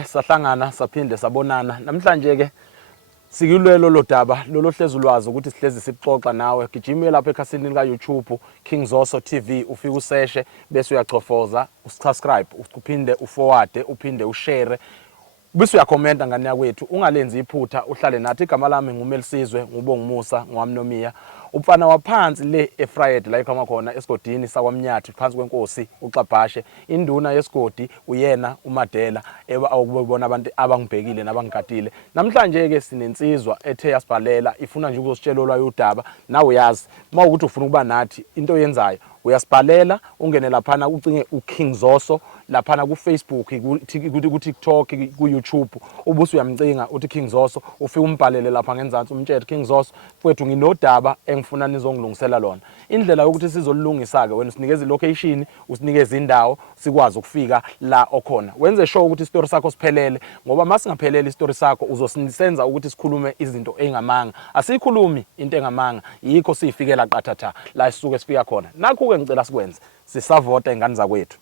Sahlangana saphinde sabonana namhlanje ke sikulwelo lodaba lolo hlezi ulwazi ukuthi sihlezi sixoxa nawe gijimile lapha ekhasini lika YouTube King Zoso TV ufika useshe bese uyachofoza usubscribe uphinde uforward uphinde ushare bese uyakhomenta ngani yakwethu ungalenzi iphutha uhlale nathi igama lami nguMelisizwe ngubonga Musa ngwamnomiya umfana waphansi le eFried la ikhama khona esigodini sakwamnyathi phansi kwenkosi uXabhashe induna yesigodi uyena uMadela awukubona abantu abangibhekile nabangigadile namhlanje ke sinensizwa ethe yasibhalela ifuna nje ukuzositshela olwayo udaba nawe uyazi mawukuthi ufuna ukuba nathi into yenzayo uyasibhalela ungene laphana ucinge uKing Zoso laphana ku Facebook ku TikTok ku YouTube ubuso uyamcinga uthi King Zoso ufike umbhalele lapha ngenzansi umtshela King Zoso mfowethu nginodaba engifuna nizongilungisela lona indlela yokuthi sizolungisa ke wena usinikeza ilocation usinikeza indawo sikwazi ukufika la okhona wenze sure ukuthi istory sakho siphelele ngoba masingaphelele istory sakho uzosisenza ukuthi sikhulume izinto engamanga asikhulumi into engamanga yikho siyifikela qathatha la isisuke sifika khona nakho ke ngicela sikwenze sisavota ingane zakwethu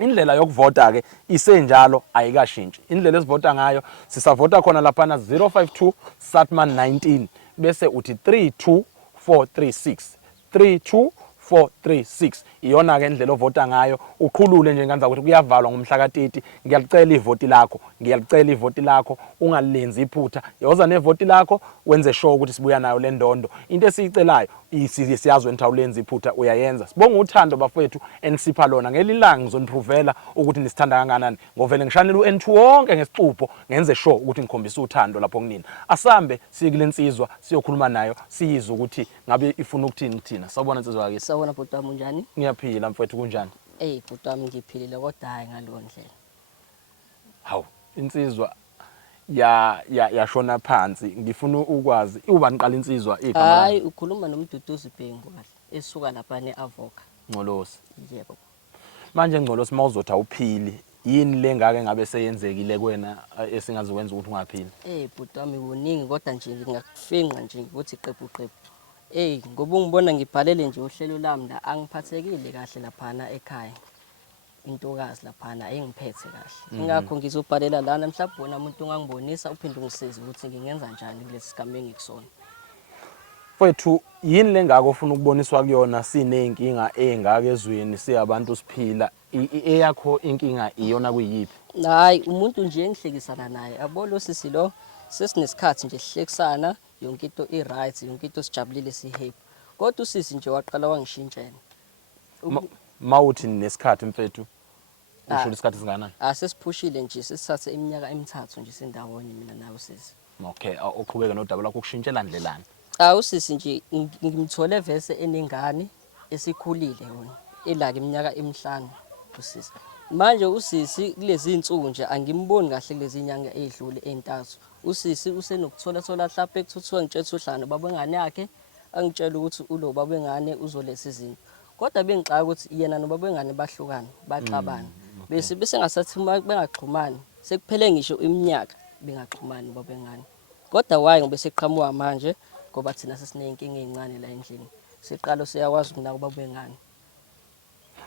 indlela yokuvota ke isenjalo ayikashintshi indlela esivota ngayo sisavota khona laphana 052 Satman 19 bese uthi 32436 32436 iyona ke indlela ovota ngayo uqhulule nje ngani zakuthi kuyavalwa ngomhla ka30 ngiyalicela ivoti lakho ungalilenzi iphutha yoza nevoti lakho wenze sure ukuthi sibuya nayo le ndondo into esiyicelayo siyazwe nithawulenzi iphutha uyayenza sibonga uthando bafowethu enisipha lona ngelilanga ngizoniprovela ukuthi nisithanda kanganani ngovele ngishanela uN2 wonke ngesicupho ngenze sure ukuthi ngikhombisa uthando lapho kunina asambe sikulensizwa siyokhuluma nayo siyizwe ukuthi ngabe ifuna ukuthini kuthina sawubona insizwa yakhe sawubona bhuti wami unjani ngiyaphila mfowethu kunjani bhuti wami ngiphilile kodwa hayi ngalowo ndlela hawu insizwa yashona phansi ngifuna ukwazi uba niqala insizwa igama hayi ukhuluma noMduduzi Bhengu kahle esuka lapha neAvoka Ngcolosi yebo manje Ngcolosi mawuzothi awuphili yini lengake ngabe seyenzekile kuwena esingazikwenza ukuthi ungaphili bhuti wami kuningi kodwa nje ngingakufinqa nje ukuthi qebu ngoba ungibona ngibhalele nje uhlelo lami la angiphathekile kahle laphana ekhaya intokazi laphana ayingiphethe kahle ingakho ngizobhalela lana mhlawumbe bona umuntu ongangibonisa uphinde ungisize ukuthi ngingenza njani kulesi sigaba engikusona mfowethu yini lengako ufuna ukuboniswa kuyona sineyinkinga engaka ezweni siyabantu siphila eyakho inkinga iyona kuyipi hayi umuntu nje engihlekisana naye abolo sisi lo sesinesikhathi nje sihlekisana yonke into right yonke into sijabulile sihappy kodwa usisi nje waqala wangishintshela mawuthi nesikhathi mfethu usho isikhathi singanani sesiphushile nje sesithathe iminyaka emithathu nje sindawonye mina nawe sisi okay uqhubeka nodaba lakho ukushintshela ndlelani usisi nje ngimthole vese enengane esikhulile yona elaka iminyaka emihlanu usisi manje usisi kulezi insuku nje angimboni kahle kulezi inyanga ezidlule entathu usisi usenokuthola mhlawumbe ekuthuthuka ngitshela uhlanga baba wengane yakhe angitshela ukuthi ulo baba wengane uzolesa izinto kodwa bengixaka ukuthi yena nobaba wengane bahlukana baxabana bese ngasathi bengaxhumani sekuphele ngisho iminyaka bengaxhumani baba wengane kodwa waye ngoba seqhamuka manje ngoba thina sesineyinkinga ezincane la endlini siqalo siyakwazi ukunaka ubaba wengane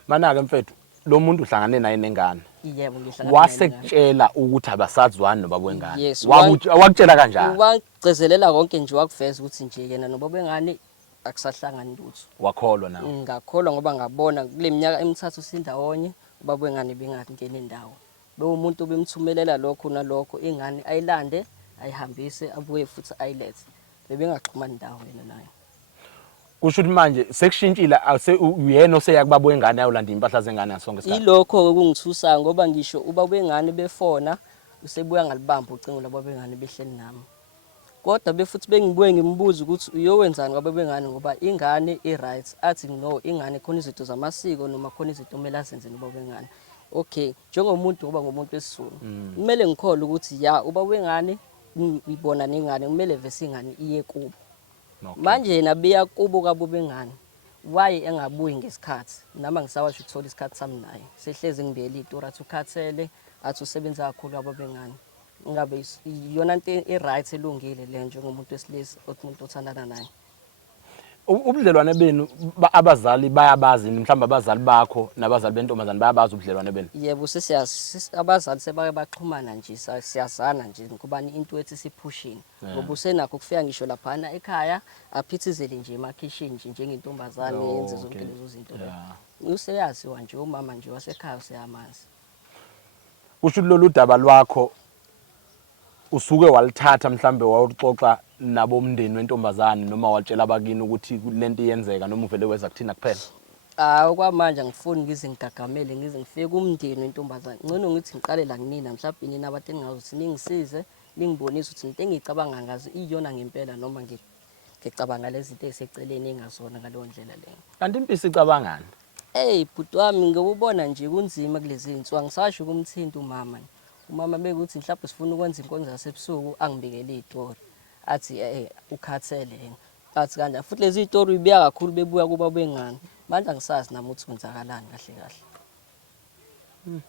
mana ke mfethu lo muntu uhlangane naye nengane yebo ngihlangana wasekutshela ukuthi abasazwani nobaba wengane wakutshela kanjani wagcizelela konke nje wakuveza ukuthi nje yena nobaba wengane akusahlangani lutho wakholwa nawe ngakholwa ngoba ngabona kule minyaka emithathu sindawonye ubaba wengane bengangena indawo umuntu bemthumelela lokho nalokho ingane ayilande ayihambise abuye futhi ayilethe bebengaxhumani ndawo yena naye kusho ukuthi manje sekushintshile uyena oseyakubaba wengane ayolanda impahla zengane ngasonke isikhathi ilokho kungithusa ngoba ngisho ubaba wengane befona usebuya ngalibamba ucingo lwababa wengane behleli nami kodwa befuthi bengibuye ngimbuza ukuthi uyowenzani kwababa wengane ngoba ingane right athi no ingane khona izinto zamasiko noma khona izinto kumele azenze nobaba wengane okay njengomuntu ngoba ngomuntu wesizulu kumele ngikholwe ukuthi ubaba wengane ibona nengane kumele vese ingane iye kubo manje yena beya kubo kabo bengane waye engabuyi ngesikhathi nami ngisawasho ukuthola isikhathi sami naye sehleze ngibiyela itora athi ukhathele athi usebenza kakhulu abo bengane ngabe iyona into right elungile le njengomuntu wesilisa othi umuntu othandana naye Ubudlelwane benu abazali bayabazi mhlawumbe abazali bakho nabazali bentombazane bayabazi ubudlelwane benu. Yebo sesiyazi abazali sebake baxhumana nje siyazana nje ngobani into ethi siphushini ngoba usenakho kufika ngisho laphana ekhaya aphithizele nje emakhishini nje njengentombazane yenze zonke lezo zinto lezo. Useyaziwa nje umama nje wasekhaya useyamazi. Kusho lolu daba lwakho usuke walithatha mhlambe wawuxoxa nabomndeni wentombazane noma watshela abakini ukuthi lento iyenzeka noma uvele weza kuthina kuphela? Okwamanje angifuni ngize ngigagamele ngize ngifike kumndeni wentombazane. Ngcono ngithi ngiqale la kunina mhlawumbe nina abantu engingazuthi ningisize ningibonise ukuthi into engicabanga ngazi iyona ngempela noma ngicabanga lezi zinto eziseceleni engazona ngaleyo ndlela leyo. Kanti impisi icabangani? Bhuti wami ngokubona nje kunzima kulezi zinsuku angisasho kumthinta umama. Umama bekuthi mhlawumbe sifuna ukwenza inkonzo yasebusuku angibekele izitori. Athi ukhathele yena. Athi kanjani futhi lezi zitori uyibiya kakhulu bebuya kuba bengani. Manje angisazi nami ukuthi kwenzakalani kahle kahle.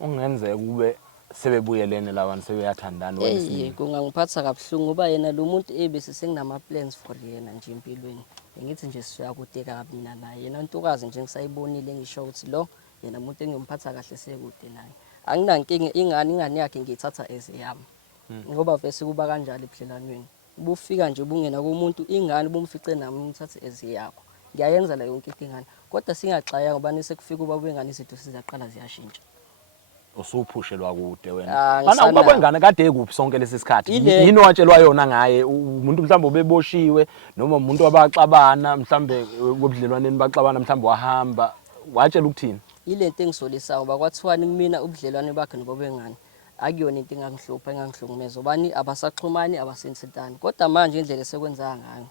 Ungenzeka kube sebebuyelene labantu sebeyathandana wena. Kungangiphatha kabuhlungu ngoba yena lo muntu bese senginama plans for yena nje empilweni. Ngithi nje siyakude kabi mina naye. Yena untokazi nje ngisayibonile ngisho ukuthi lo yena umuntu engiyomphatha kahle sekude naye. Anginankinga ingane yakhe ngiyithatha as yami. Ngoba vese kuba kanjalo ebudlelanweni. Ubufika nje ubungena komuntu ingane bomfice nami ngithathe as yakho. Ngiyayenza la yonke into ingane kodwa singaxaya ngoba nise kufika uba wengane izinto sizaqala ziyashintsha. Usuphushelwa kude wena. Mana ubaba wengane kade ekuphi sonke lesi sikhathi? Yini watshelwa yona ngaye? Umuntu mhlawumbe obeboshiwe noma umuntu abaxabana mhlawumbe kubudlelwaneni baxabana mhlawumbe wahamba watshela ukuthini? Ilento engisolisayo ngoba kwathiwani kumina ubudlelwane bakhe nobaba wengane akuyona into engangihlupha engangihlungumeza obani abasaxhumani abasensintani kodwa manje indlela esekwenza ngayo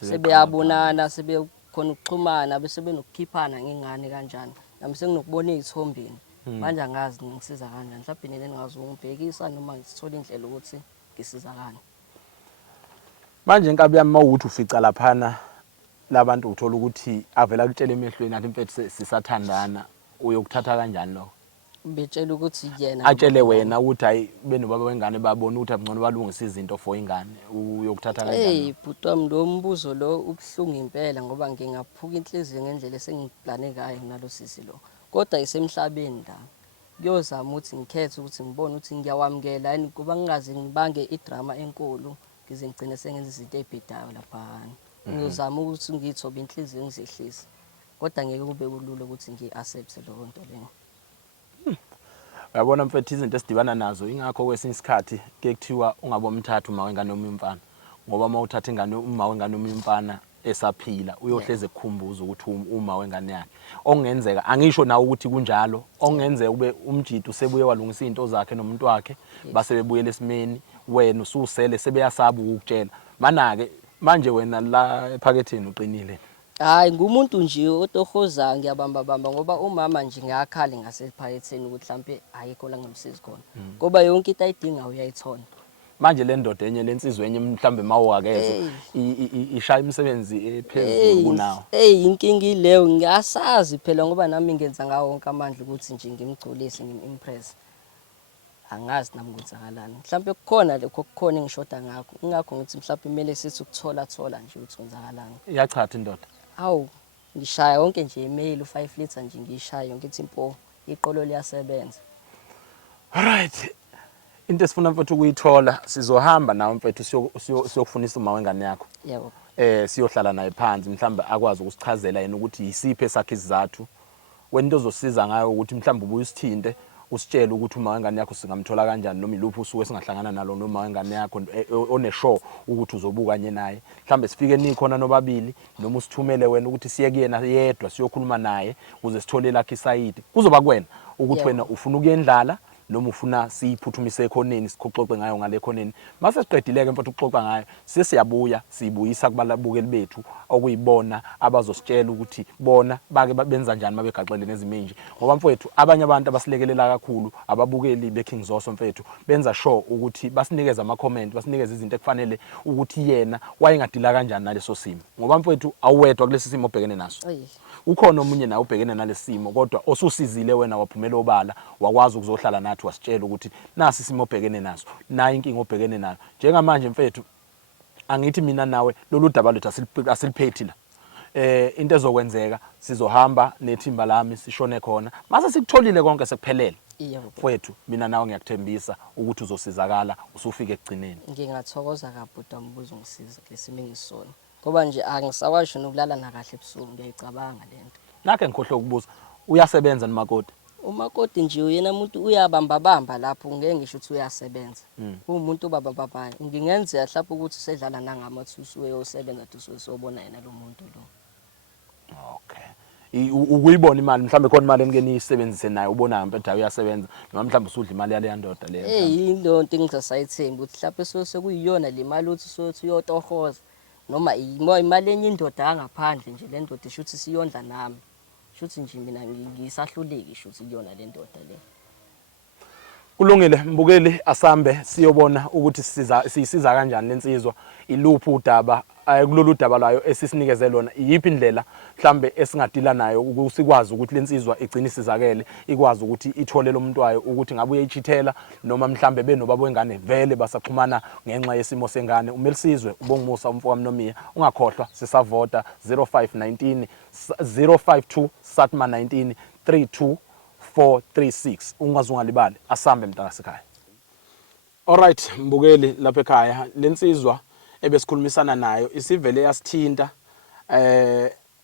sebeyabonana sebekhona ukuxhumana bese benokukhiphana ngengane kanjani nami senginokubona ezithombeni manje angazi ngisiza kanjani mhlawumbe nina ningazi ungibhekisa noma ngisithola indlela ukuthi ngisizakane. Manje inkabi yami mawuthi ufica laphana labantu uthola ukuthi avela kutshela emehlweni athi mfethu sisathandana uyokuthatha kanjani lo? Betshela ukuthi yena atshele wena ukuthi hayi benobaba wengane babona ukuthi abungcono balungisa izinto for ingane uyokuthatha kanjani? Bhuti wami lo mbuzo lo ubhlungu impela ngoba ngingaphuka inhliziyo ngendlela esengiplane ngayo nalo sisi lo kodwa isemhlabeni la kuyozama ukuthi ngikhethe ukuthi ngibone ukuthi ngiyawamkela yani kuba ngingaze ngibange idrama enkulu ngize ngigcine sengenza izinto ezibhedayo lapha. Ngizozama ukuthi ngithobe inhliziyo ngizehlise kodwa ngeke kube kulula ukuthi ngiaccept lo nto leyo. Uyabona mfethu izinto esidibana nazo ingakho kwesinye isikhathi ke kuthiwa ungabona umthatha uma wengane noma umfana ngoba uma uthatha ingane uma wengane noma umfana esaphila uyohleze kukhumbuza ukuthi uma wengane yakhe okungenzeka angisho nawe ukuthi kunjalo okungenzeka ube umjito sebuye walungisa izinto zakhe nomuntu wakhe base bebuyela esimeni wena ususele sebeyasaba ukukutshela mana ke manje wena la ephaketheni uqinile. Hayi ngumuntu nje otohoza ngiyabamba ngoba umama nje ngiyakhala ngasephaketheni ukuthi mhlambe ayikho la ngimsiza khona ngoba yonke into ayidinga uyayithola. Manje le ndoda enye lensizwe enye mhlambe mawakeze ishaya imisebenzi ephezulu kunawo. Inkingi ileyo ngiyasazi phela ngoba nami ngenza ngawo wonke amandla ukuthi nje ngimgculise ngimimpress. Angazi nami kwenzakalani mhlambe kukhona lokho kukhona engishoda ngakho ingakho ngithi mhlambe kumele sithi ukuthola nje ukuthi kwenzakalani. Iyachatha indoda. Awu ngishaya wonke nje email u5 liter nje ngishaya ngithi impo iqolo liyasebenza. Alright. Into esifuna mfethu ukuyithola sizohamba nawe mfethu siyokufunisa uma wengane yakho. Yebo. Siyohlala naye phansi mhlambe akwazi ukusichazela yena ukuthi yisiphi esakhe isizathu wena into ozosiza ngayo ukuthi mhlambe ubuye usithinte usitshele ukuthi uma wengane yakho singamthola kanjani noma iluphi usuku singahlangana nalo noma wengane yakho oneshow ukuthi uzobuka kanye naye mhlambe sifike nikhona nobabili noma usithumele wena ukuthi siye kuyena yedwa siyokhuluma naye uze sithole lakhe isayidi kuzoba kuwena ukuthi wena ufuna ukuyendlala noma ufuna siyiphuthumise ekhoneni sikuxoxe ngayo ngale khoneni mase siqedileke mfethu ukuxoxa ngayo siyabuya siyibuyisa kubalabukeli bethu okuyibona abazositshela ukuthi bona bake benza kanjani mabegaxele nezimenji ngoba mfethu abanye abantu abasilekelela kakhulu ababukeli beKing Zoso mfethu benza sure ukuthi basinikeza ama comment basinikeza izinto ekufanele ukuthi yena wayengadila kanjani naleso simo ngoba mfethu awedwa kulesi simo obhekene naso ukhona omunye naye ubhekene nalesi simo kodwa osusizile wena waphumela obala wakwazi ukuzohlala nathi wasitshela ukuthi nasi isimo obhekene naso nayo inkinga obhekene nayo njengamanje mfethu angithi mina nawe lolu daba lethu asiliphethi la. Into ezokwenzeka sizohamba nethimba lami sishone khona mase sikutholile konke sekuphelele. Mfowethu mina nawe ngiyakuthembisa ukuthi uzosizakala usufike ekugcineni. Ngingathokoza kabuda umbuzo ngisiza lesimo engisona. Ngoba nje angisakwazi nokulala nakahle ebusuku ngiyayicabanga lento. Nakhe ngikhohle ukubuza uyasebenza nomakoti? Umakoti nje uyena umuntu uyabamba lapho ngeke ngisho ukuthi uyasebenza. Umuntu ubaba ngingenzeka mhlawumbe ukuthi usedlala nangamathusi uyosebenza dusuke sobona yena lo muntu lo. Okay. Ukuyibona imali mhlambe khona imali enike niyisebenzise naye ubona ngempela uyasebenza noma mhlambe usudla imali yale yandoda leyo. Into engisasayithembi ukuthi mhlawumbe sekuyiyona le mali uthi sothi uyotohoza noma imali enye indoda angaphandle nje le ndoda isho ukuthi siyondla nami. Shuthi nje mina ngisahluleki shuthi kuyona le ndoda le. Kulungile mbukeli asambe siyobona ukuthi sisiza kanjani lensizwa iluphi udaba kulolu daba layo esisinikeze lona iyiphi indlela mhlambe esingadila nayo ukuthi sikwazi ukuthi lensizwa igcine isizakele ikwazi ukuthi ithole lo muntu wayo ukuthi ngabe uyayichithela noma mhlambe benobaba wengane vele basaxhumana ngenxa yesimo sengane. Umelisizwe ubongimusa umfowami Nomiya ungakhohlwa sisavota 0519 052 Satma 19 32 436 ungaze ungalibali asambe mntana sekhaya. Alright mbukeli lapha ekhaya lensizwa ebesikhulumisana nayo isivele yasithinta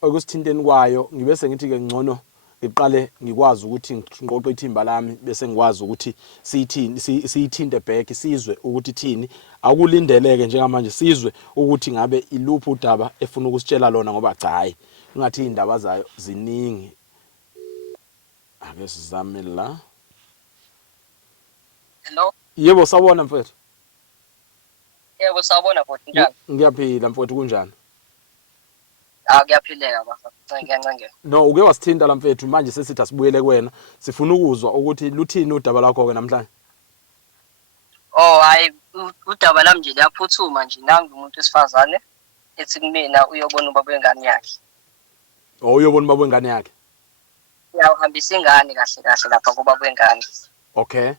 okusithinteni kwayo ngibese ngithi ke ngcono ngiqale ngikwazi ukuthi ngiqoqe ithimba lami bese ngikwazi ukuthi siyithinte back sizwe ukuthi thini akulindeleke njengamanje sizwe ukuthi ngabe iluphi udaba efuna ukusitshela lona ngoba cha hayi ungathi indaba zayo ziningi. Ake sizame la. Hello. Yebo sawubona mfethu. Yebo sawubona bhuti njani? Ngiyaphila mfethu kunjani? Kuyaphileka bafana. Ngiyancengela. No uke wasithinta la mfethu manje sesithi asibuyele kuwena sifuna ukuzwa ukuthi luthini udaba lakho ke namhlanje. Hayi udaba lami nje liyaphuthuma nje nangu umuntu wesifazane ethi kumina uyobona ubaba wengane yakhe. Uyobona ubaba wengane yakhe? Uyahambisa ingane kahle lapha kuba wengane. Okay.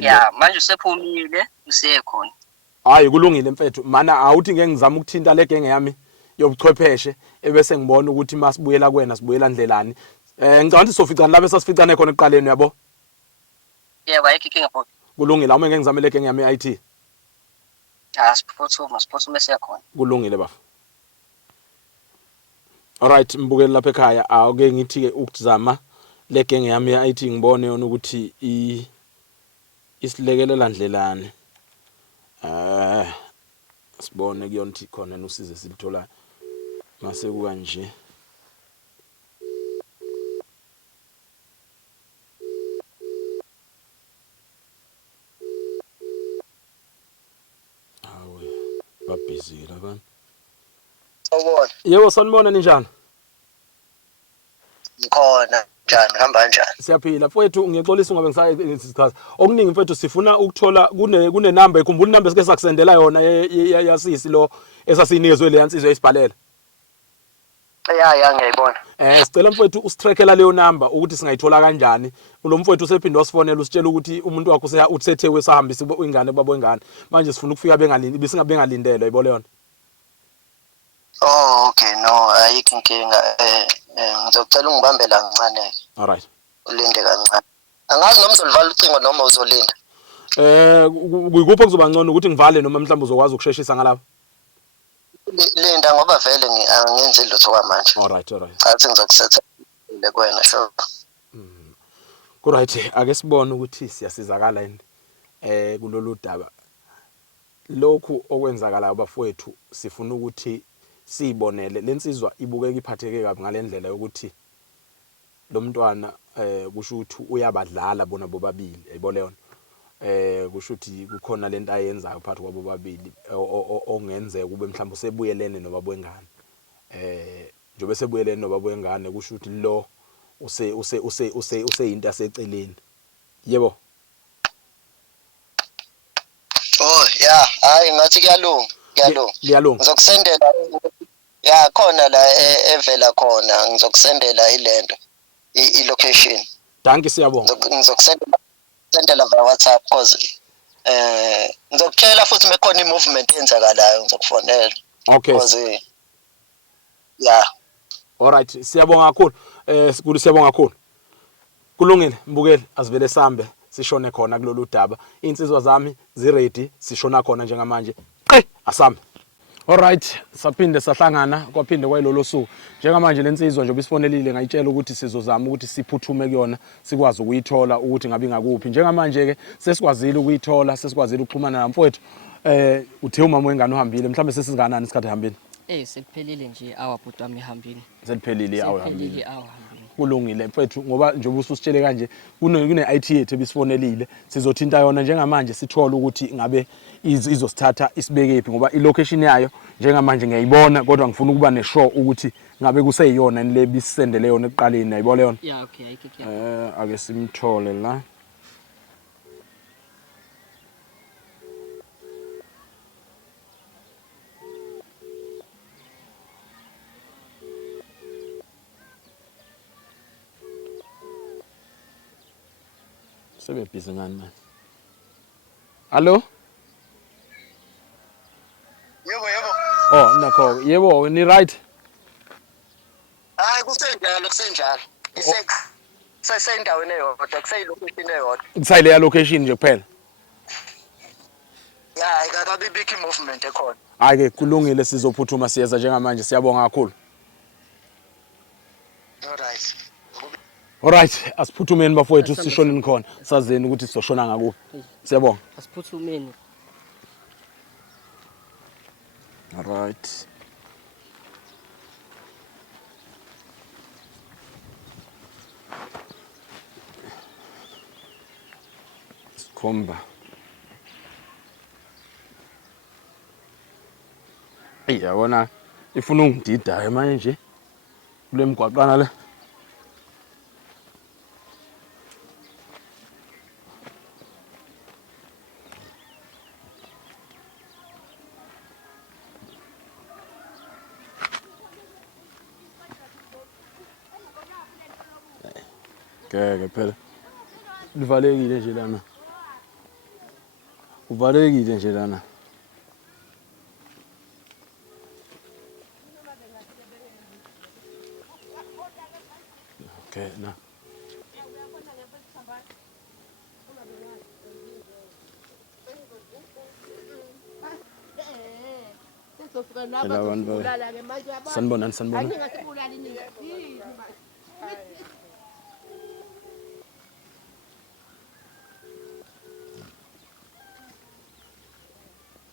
Ya manje usephumile usekhona. Hayi kulungile mfethu mana awuthi ngeke ngizama ukuthinta le genge yami yobuchwepheshe ebese ngibona ukuthi masibuyela kuwena sibuyela ndlelani. Ngicabanga ukuthi soficana la bese sificane khona eqaleni yabo. Yebo ayikho inkinga bhuti. Kulungile awume ngeke ngizame le genge yami i-IT. Siphuthuma sekhona. Kulungile bafu. Alright mbukeli lapha ekhaya awuke ngithi ke ukuzama le genge yami ye-IT ngibone yona ukuthi isilekelela ndlelani. Sibone kuyona ukuthi khona nusize silithola mase kuka nje. Awe babhizi lapha. Sawubona. Yebo sanibona ninjani? Ngikhona njani hamba kanjani? Siyaphila mfowethu ngiyexolisa ngoba ngisayisikhathi okuningi mfowethu sifuna ukuthola kune number ikhumbula inamba esike sakusendela yona yasisi lo esasinikezwe le yansizwe esibhalela. Ya ngiyayibona. Sicela mfowethu usitrackela leyo number ukuthi singayithola kanjani. Lo mfowethu usephinde wasifonela usitshela ukuthi umuntu wakho uthethe wesahambisa ingane baba wengane. Manje sifuna ukufika bengalindele yebo leyo. Okay no ayikho inkinga ngizocela ungibambela kancane. Alright. Ulinde kancane. Angazi noma uzolivala ucingo noma uzolinda. Kuyikuphi okuzoba ngcono ukuthi ngivale noma mhlawumbe uzokwazi ukusheshisa ngalapha? Linda ngoba vele angenzi lutho kwamanje. Alright. Athi ngizokusetha le kuwena sure. Alright ake sibone ukuthi siyasizakala yini kulolu daba. Lokhu okwenzakala abafowethu sifuna ukuthi sibonele lensizwa ibukeka iphatheke kabi ngalendlela yokuthi lo mntwana kusho ukuthi uyabadlala bona bobabili yebo leyo kusho ukuthi kukhona lento ayenzayo phakathi kwabo bobabili ongenzeka kube mhlawumbe usebuyelene nobaba wengane njobe sebuyelene nobaba wengane kusho ukuthi lo useyinto aseceleni yebo. Ya hayi ngathi kuyalunga. Ngizokusendela ya khona la evela khona ngizokusendela ilento i location. Danke siyabonga. Ngizokusendela via WhatsApp cause ngizokutshela futhi mekhona i-movement eyenzakalayo ngizokufonela. Okay. Because yeah. Alright, siyabonga kakhulu. Sikulo siyabonga kakhulu. Kulungile mbukeli asivele sambe sishone khona kulolu daba. Insizwa zami ziready sishona khona njengamanje. Asambe. Alright, saphinde sahlangana kwaphinde kwayilolo suku. Njengamanje lensizwa nje obisifonelile ngayitshela ukuthi sizozama ukuthi siphuthume kuyona sikwazi ukuyithola ukuthi ngabe ngakuphi. Njengamanje ke sesikwazile ukuyithola, sesikwazile ukuxhumana namfowethu. Uthe umama wengane uhambile, mhlambe sesizinganani isikhathi ehambile? Sekuphelile nje awabhuti wami ehambile. Seliphelile awu ehambile. Sekuphelile awahambile. Kulungile mfethu ngoba njengoba ususitshele kanje kune-IT yethu ebisifonelile sizothinta yona njengamanje sithola ukuthi ngabe izosithatha isibekephi ngoba ilocation yayo njengamanje ngiyayibona kodwa ngifuna ukuba neshow ukuthi ngabe kuseyiyona le bisisendele yona ekuqaleni ayibona yona. Yeah, okay, ayikho. Ake simthole la. Sebebhizi ngani manje? Hallo? Yebo. Oh, nakho. Yebo, ni right? Hayi kusenjalo. Isendaweni eyodwa, kuseyilocation eyodwa. Kusayile ya location nje kuphela. Yeah, ayikabi big movement ekhona. Hayi ke kulungile sizophuthuma siyeza njengamanje siyabonga kakhulu. Alright. Alright, asiphuthumeni bafowethu sishoneni khona. Sazeni ukuthi sizoshona ngakuphi. Siyabonga. Asiphuthumeni. Alright. Sikhomba. Yabona ifuna ungidida manje kule mgwaqana le. Ngeke phela livalekile nje lana. Uvalekile nje lana. Okay, na. Sanibona.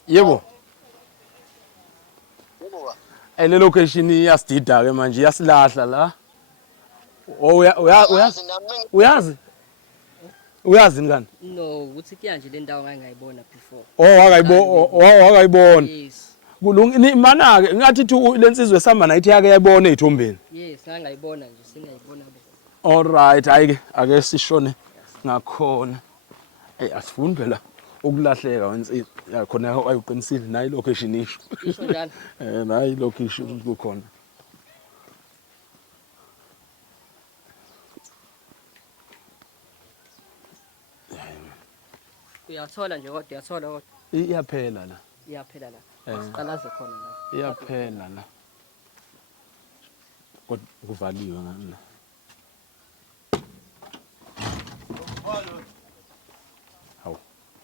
Yebo. Le location iyasidida ke manje iyasilahla la. Uyazi ngani? No, ukuthi kuyanje le ndawo ngayibona before. Wakayibona. Yes. Kulungile mana ke ngathi lensizwe samba nayithi yake yayibona ezithombeni. Yes, ngayibona nje singayibona be. All right, ayike ake sishone ngakhona. Asifuni phela ukulahleka wensi khona ayiqinisile nayi location isho. Isho njalo. Nayi location kukhona. Uyathola nje kodwa uyathola kodwa. Iyaphela la. Iyaphela la. Siqalaze khona la. Iyaphela la. Kodwa kuvaliwe ngani la. Hawu,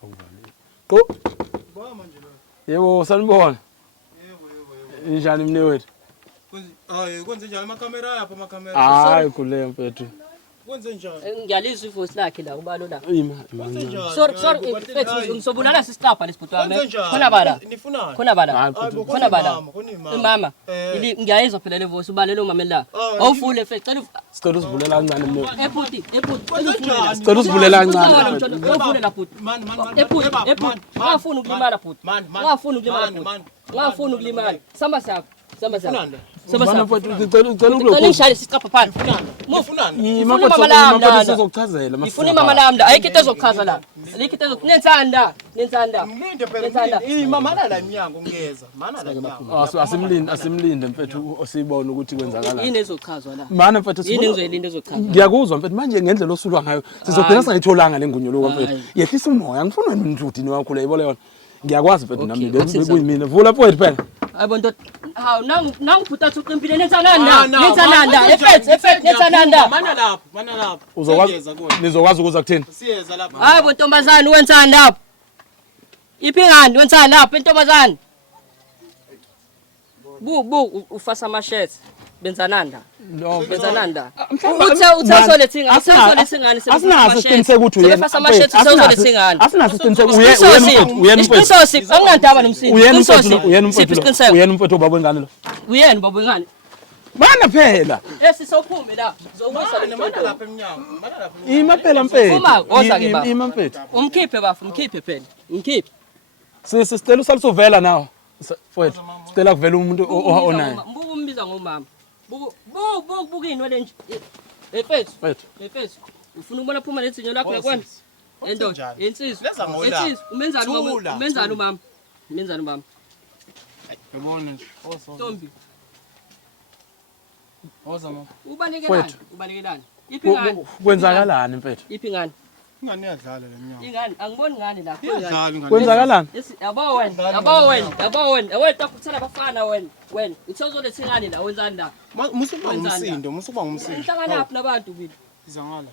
awuvaliwe. Qo. Ba manje lo. Yebo, sanibona. Yebo. Injani mnewethu? Hayi, kwenze njani amakamera yapha amakamera? Hayi kule mfethu. Kwenze njani? Ngiyalizwa ivoice lakhe la kubalo la. Ima. Sorry, mfethu ngisobulala sisicapha lesibhuti wami. Khona bala. Nifunani? Khona bala. Khona bala. Khona Mama. Ngiyayizwa phela le voice ubalelo mama la. Awufule mfethu Sicela usivulela kancane mnewethu. Eputi. Sicela usivulela kancane. Awufule la bhuti. Eputi. Ngafuna ukulimala bhuti. Ngafuna ukulimala bhuti. Ngafuna ukulimala. Samba sakho. Bana mfowethu ngicela Cela ukulokhu. ngishayile siqapha phansi. Ufunani? Ifuna mama lami Mfowethu lana. sizokuchazela. Ifuna mama lami la. Ayikho into ezokuchaza la. Ayikho into nenzanda. Ngilinde phela. Mama la iminyango ngiyeza. Mana la iminyango. Asimlinde mfethu osibona ukuthi kwenzakalani. Yini ezochazwa la? Mana mfethu Yini engizoyilinda ezochazwa? ngiyakuzwa mfethu manje ngendlela osulwa ngayo sizogcina singayitholanga lengunyuluko mfethu yehlisa umoya ngifuna wena umthudini wakho la yibona yona ngiyakwazi mfethu nami bekuyimina vula mfowethu phela Hayi bonto. Hawu nangu phutha uqimpile nenzananda. Effect nenzananda. Mana lapho. nizokwazi ukuza kuthini Siyeza lapha. Hayi bontombazane wenzani lapho? Iphingani wenzani lapho intombazane? Bu ufasa ama-shirt benzananda. no Benzananda. Uthe singane asinaso isiqiniseko ukuthi uyena Ufasa ama-shirt singane. asinaso isiqiniseko Uyena mfethu. Anginandaba nomsindo. uyena mfethu ubaba wengane lo Uyena baba ngani? bana phela Sisophume la. Zokusa le Mana moto. lapha eminyango. Mana lapha. ima phela mfethu Uma, woza ke baba. ima mfethu Umkhiphe bafu, umkhiphe phela. Umkhiphe. sicela usaliso vela nawo mfethu sicela kuvela umuntu onayo Buku umbiza ngomama. Buku inwele nje. Efethu. Efethu. Ufuna ukubona phuma lezinyo lakho yakwana? Endoda. Insizwa. Leza ngola. Insizwa. Umenzani mama? Thula. Umenzani umama? Umenzani umama? Yabona nje. Ntombi. Woza mama. Ubalekelani? Mfethu. Ubalekelani? Iphi ngani? kwenzakalani mfethu Iphi ngani? Ingane iyadlala le minyango. Ingani? Angiboni ngani lapho. Iyadlala ingane. kwenzakalani Yabo wena. Awethu akuthana bafana wena. Uthozolethe ngani la wenzani la? Musuba ngumsindo. Inhlangana lapha nabantu bini. Izangala.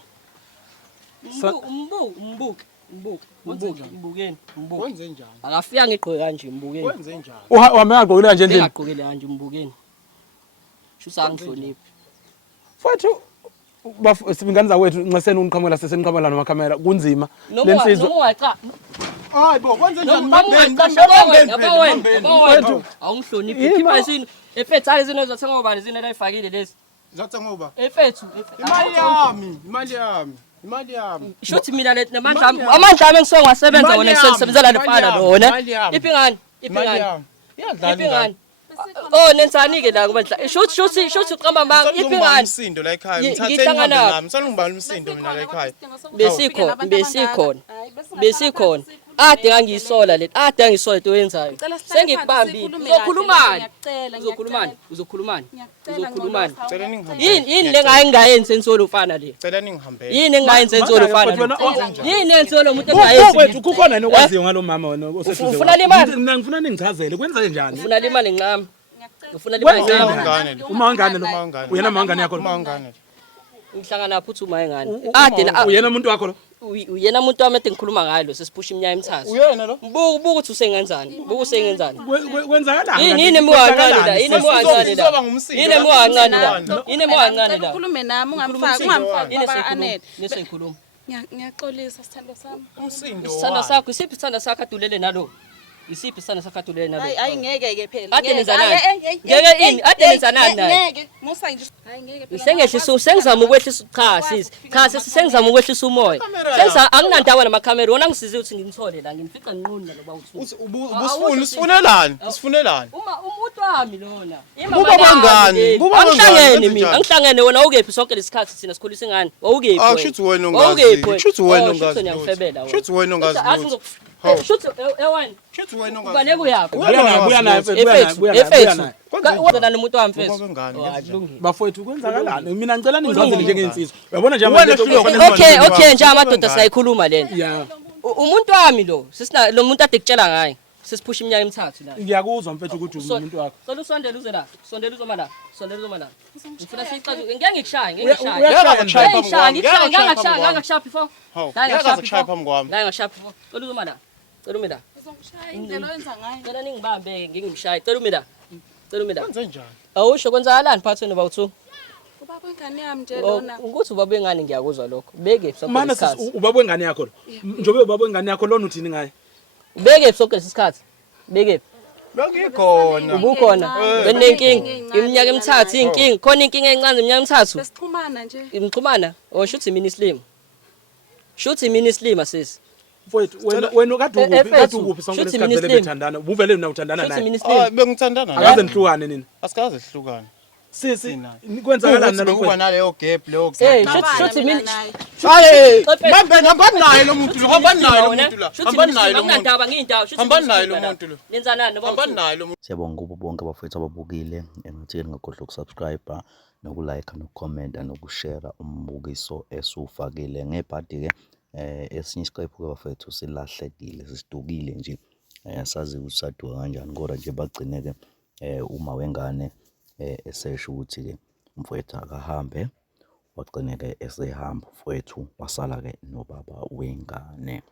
Mbukeni. Wenze njani? Akafika ngigqoke kanje mbukeni. Wenze njani? uhambe ngagqokile kanje endlini Engagqokile kanje mbukeni. Shusa ngihloniphi. mfethu sibingane zawethu nxeseni uniqhamela seseniqhamela namakhamera kunzima lensizwa Nomuwaqa. Hayi bo, wenze njani? Awungihloniphi. Khipha isini. Efethu izino ezathenga ngobani izino layifakile lezi. Zathe ngoba. Efethu. Imali yami. Shuthi mina le namandla amandla ami engisuke ngasebenza wona ngisebenzela lefana lona. Iphi ngani? Iyadlala. Oh nensani ke la ngoba shuthi uqamba manga iphi ngani? Umsindo la ekhaya. Ngithathe Ngihlangana ingane nami. Sala ngibala umsindo mina la ekhaya. Besikhona. Ade ngangiyisola le. Ade ngiyisola into yenzayo. Sengikubambile. Uzokhulumani. Cela ningihambe. Yini lengayenzi ensolo ufana le. Cela ningihambe. Yini engayenzi ensolo ufana. Yini ensolo umuntu mfethu engayenzi. kukhona yena okwaziyo ngalomama wena oseduze Ufuna imali? mina ngifuna ningichazele kwenza njani Ufuna imali ngami. Ufuna imali ngami. Ingane le. uma ngane lo Umangane. uyena mangane yakho Uma lo ngane. Ngihlangana phuthuma engane. Ade uyena umuntu wakho lo uyena umuntu wami ede ngikhuluma ngayo lo sesiphusha iminyaka emithathu. Uyena lo? Buku ukuthi usengenzani. kwenzakalani Yini emwancane la. Sizoba ngumsindo. Yini emwancane la. Ukhulume nami ungamfaki Anele. Nesikhuluma. Ngiyaxolisa sithando sami. Umsindo. Isithanda sakho, isiphi isithanda sakho adulele nalo? Isiphi isithanda sakho adulele nalo? Hayi ngeke ke phela. Ade nenzanani? Ngeke ini? Ade nenzanani naye? Ngeke. Musa nje. Hayi ngeke phela. Sengizama ukwehlisa cha sengizama ukwehlisa umoya. Anginandawo namakhamera wona ngisize ukuthi ngimthole la ngimfica nginquni naloba uthi. Usifunelani? Umuntu wami lona. Kuba bangani? Angihlangene wona awukephi sonke lesikhathi thina sikhulisa ingane. Wawukephi? Shuthi wena ongazi. Shuthi wena ongazi. Shuthi wena ongazi. Shuthi ewani. Shuthi wena ongazi. Ubane kuyaphi? buya naye Wena nomuntu wami mfethu. bafowethu kwenzakalani mina ngicela ningichazele njengensizwa uyabona nje Okay nje amadoda siyayikhuluma lena. yeah Umuntu wami lo lo muntu ade kutshela ngaye. Sesiphusha iminyaka emithathu la. ngiyakuzwa mfethu ukuthi umuntu wakho Cela usondele uze la. Sondela uzoma la. Ngifuna siqhaze ngeke ngikushaya, ngangashaya before. Ngiyashaya phambi kwami. La ngashaya before. Cela uzoma la. Cela umi la. Uzongishaya indlela oyenza ngayo. Cela ningibambe ngingimshaye. Cela umi la. Wenze njani? Awusho kwenzakalani phakathi noba uthu? Ubaba wengane yami nje lona. Ukuthi ubaba wengane ngiyakuzwa lokho. Beke sonke mana isikhathi. ubaba wengane yakho lo njobe ubaba wengane yakho lona uthini ngaye Beke sonke isikhathi. Beke. Bengikhona. Ubukhona. Benenkingi. Iminyaka emithathu inkingi. Khona inkingi encane iminyaka emithathu. Sesixhumana nje. Imxhumana. Oh shuthi mina islim. Shuthi mina islim asisi. mfowethu wena kade ukuphi sonke lesikhathi bethandana ubuvele na uthandana Shuthi naye mina islim. Bengithandana naye. akaze nihlukane nini Asikaze sihlukane. sisi kwenzakalani kuba nalokho naleyo gap leyo Hey, gap. shuthi mina Hayi, Chwepheshe. hambani naye lo muntu lo, hambani naye lo muntu lo, hambani naye lo muntu. Ngiyandaba ngiyindawo shuthi Hambani naye lo muntu lo. Nenzanani noba Hambani naye lo muntu. Siyabonga kubo bonke abafethu ababukile engathi ngakhohlwa ukusubscribe nokulike nokucomment nokushare umbukiso esiwufakile ngebhadi ke esinye isiqephu ke bafethu silahlekile sisidukile nje sazi ukuthi saduka kanjani kodwa nje bagcine ke uma wengane esesho ukuthi ke mfowethu akahambe wagcine ke esehamba mfowethu wasala ke nobaba wengane.